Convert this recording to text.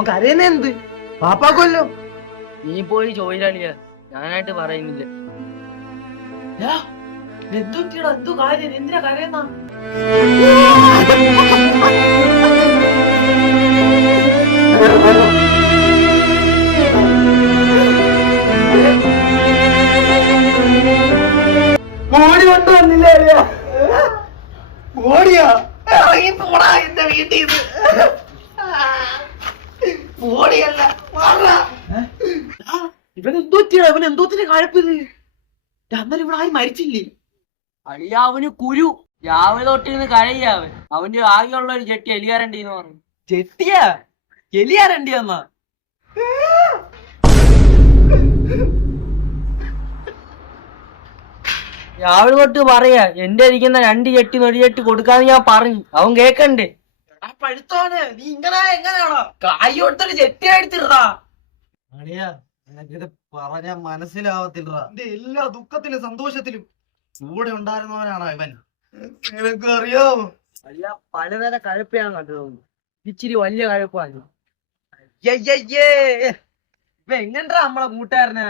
അവൻ കരയുന്ന എന്ത് പാപ്പാക്കൊല്ലോ? നീ പോയി ചോദിച്ചാളിയ, ഞാനായിട്ട് പറയുന്നില്ല. എന്തു കാര്യം, എന്തിനാ കരയുന്ന? മോടി കൊണ്ടുവന്നില്ലേ? മോടിയാ ഇറങ്ങി പോടാ എന്റെ വീട്ടിൽ നിന്ന്. മോടിയല്ല, ഇവനെന്തോത്തിയാ, ഇവൻ എന്തോത്തിന്റെ കഴപ്പിത്? അന്നേരം ഇവിടെ ആരും മരിച്ചില്ലേ? അളിയാവന് കുരു രാവിലെ തൊട്ടിരുന്ന് കരയാവൻ. അവന്റെ ആകെയുള്ള ഒരു ചെട്ടി എലിയാരണ്ടിന്ന് പറഞ്ഞു. ചെട്ടിയാ? എലിയാരണ്ടി എന്നാ? രാവിലെ തൊട്ട് പറയാ എന്റെ ഇരിക്കുന്ന 2 ചെട്ടി 1 ചെട്ടി കൊടുക്കാന്ന് ഞാൻ പറഞ്ഞു. അവൻ കേക്കണ്ടേ? പഴുത്തോനെ നീ എങ്ങനെയാണോ കായ് കൊടുത്തൊരു ചെട്ടിയാ എടുത്തിടാ? അളിയാ എനിക്കിത് പറഞ്ഞ മനസ്സിലാവത്തില്ല. എന്റെ എല്ലാ ദുഃഖത്തിലും സന്തോഷത്തിലും കൂടെ ഉണ്ടായിരുന്നവനാണ് ഇവൻ. നിനക്ക് അറിയാമോ? അല്ല, പലതരം കഴപ്പയാണ് കണ്ടത്. ഇച്ചിരി വലിയ കഴപ്പാണ്. ഇപ്പൊ എങ്ങനെയാ നമ്മളെ കൂട്ടുകാരനെ?